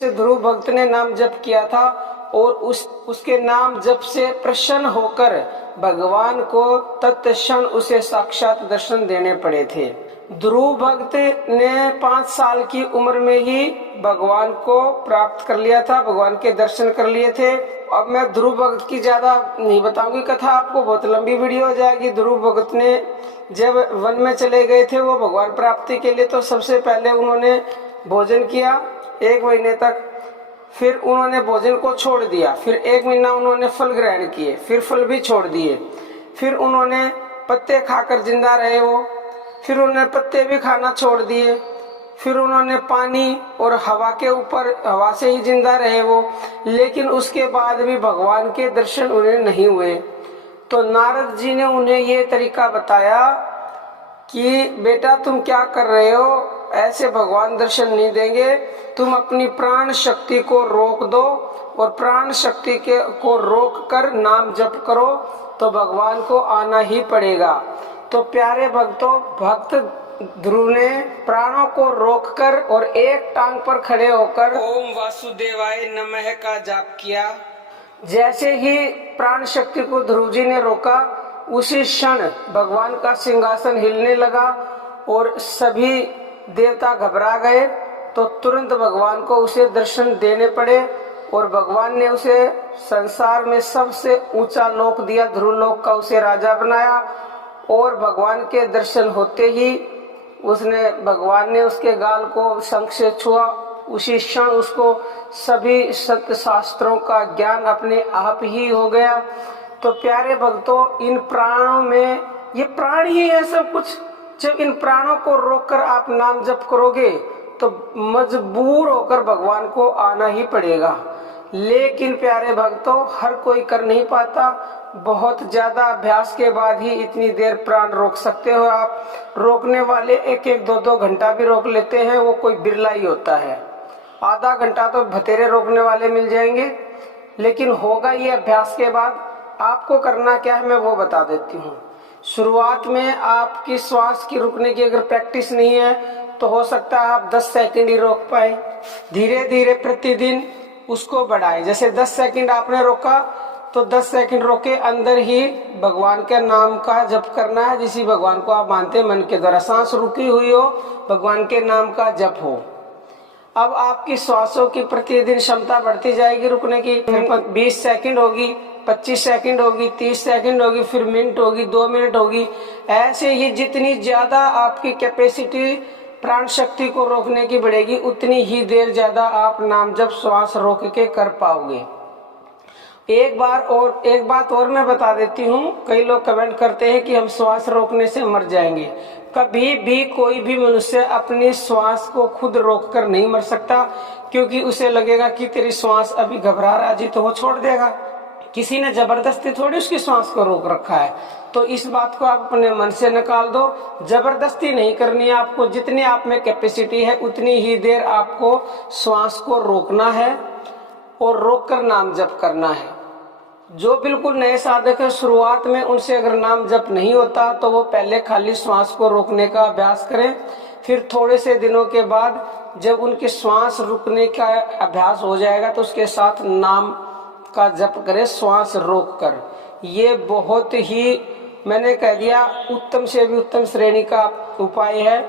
से ध्रुव भक्त ने नाम जप किया था और उसके नाम जप से प्रसन्न होकर भगवान को तत्क्षण उसे साक्षात दर्शन देने पड़े थे। ध्रुव भक्त ने 5 साल की उम्र में ही भगवान को प्राप्त कर लिया था, भगवान के दर्शन कर लिए थे। अब मैं ध्रुव भक्त की ज्यादा नहीं बताऊंगी कथा, आपको बहुत लंबी वीडियो हो जाएगी। ध्रुव भक्त ने जब वन में चले गए थे वो भगवान प्राप्ति के लिए, तो सबसे पहले उन्होंने भोजन किया 1 महीने तक, फिर उन्होंने भोजन को छोड़ दिया, फिर 1 महीना उन्होंने फल ग्रहण किए, फिर फल भी छोड़ दिए, फिर उन्होंने पत्ते खाकर जिंदा रहे वो, फिर उन्होंने पत्ते भी खाना छोड़ दिए, फिर उन्होंने पानी और हवा के ऊपर, हवा से ही जिंदा रहे वो, लेकिन उसके बाद भी भगवान के दर्शन उन्हें नहीं हुए। तो नारद जी ने उन्हें ये तरीका बताया कि बेटा तुम क्या कर रहे हो, ऐसे भगवान दर्शन नहीं देंगे, तुम अपनी प्राण शक्ति को रोक दो और प्राण शक्ति को रोक कर नाम जप करो तो भगवान को आना ही पड़ेगा। तो प्यारे भक्तों, भक्त ध्रुव ने प्राणों को रोककर और एक टांग पर खड़े होकर ओम वासुदेवाय नमः का जाप किया। जैसे ही प्राण शक्ति को ध्रुव जी ने रोका, उसी क्षण भगवान का सिंहासन हिलने लगा और सभी देवता घबरा गए। तो तुरंत भगवान को उसे दर्शन देने पड़े और भगवान ने उसे संसार में सबसे ऊंचा लोक दिया, ध्रुव लोक का उसे राजा बनाया। और भगवान के दर्शन होते ही भगवान ने उसके गाल को शंख से छुआ, उसी क्षण उसको सभी सत्य शास्त्रों का ज्ञान अपने आप ही हो गया। तो प्यारे भक्तों, इन प्राणों में, ये प्राण ही है सब कुछ। जब इन प्राणों को रोककर आप नाम जप करोगे तो मजबूर होकर भगवान को आना ही पड़ेगा। लेकिन प्यारे भक्तों, हर कोई कर नहीं पाता। बहुत ज्यादा अभ्यास के बाद ही इतनी देर प्राण रोक सकते हो आप। रोकने वाले 1-1, 2-2 घंटा भी रोक लेते हैं, वो कोई बिरला ही होता है। आधा घंटा तो भतेरे रोकने वाले मिल जाएंगे, लेकिन होगा ये अभ्यास के बाद। आपको करना क्या है मैं वो बता देती हूँ। शुरुआत में आपकी श्वास की रुकने की अगर प्रैक्टिस नहीं है तो हो सकता है आप 10 सेकंड ही रोक पाए। धीरे धीरे प्रतिदिन उसको बढ़ाएं। जैसे 10 सेकंड आपने रोका तो 10 सेकंड रोके अंदर ही भगवान के नाम का जप करना है। जिसी भगवान को आप मानते हैं, मन के द्वारा सांस रुकी हुई हो, भगवान के नाम का जप हो। अब आपकी श्वासों की प्रतिदिन क्षमता बढ़ती जाएगी रुकने की। 20 सेकंड होगी, 25 सेकंड होगी, 30 सेकंड होगी, फिर मिनट होगी, 2 मिनट होगी। ऐसे ही जितनी ज्यादा आपकी कैपेसिटी प्राण शक्ति को रोकने की बढ़ेगी, उतनी ही देर ज्यादा आप नाम जप श्वास रोक के कर पाओगे। एक बात और मैं बता देती हूँ। कई लोग कमेंट करते हैं कि हम श्वास रोकने से मर जाएंगे। कभी भी कोई भी मनुष्य अपनी श्वास को खुद रोक कर नहीं मर सकता, क्योंकि उसे लगेगा कि तेरी श्वास अभी घबरा रहा जी, तो वो छोड़ देगा। किसी ने जबरदस्ती थोड़ी उसकी श्वास को रोक रखा है। तो इस बात को आप अपने मन से निकाल दो। जबरदस्ती नहीं करनी है आपको। जितनी आप में कैपेसिटी है उतनी ही देर आपको श्वास को रोकना है और रोककर नाम जप करना है। जो बिल्कुल नए साधक है, शुरुआत में उनसे अगर नाम जप नहीं होता तो वो पहले खाली श्वास को रोकने का अभ्यास करें। फिर थोड़े से दिनों के बाद जब उनकी श्वास रुकने का अभ्यास हो जाएगा तो उसके साथ नाम का जप करें श्वास रोककर। ये बहुत ही, मैंने कह दिया, उत्तम से भी उत्तम श्रेणी का उपाय है।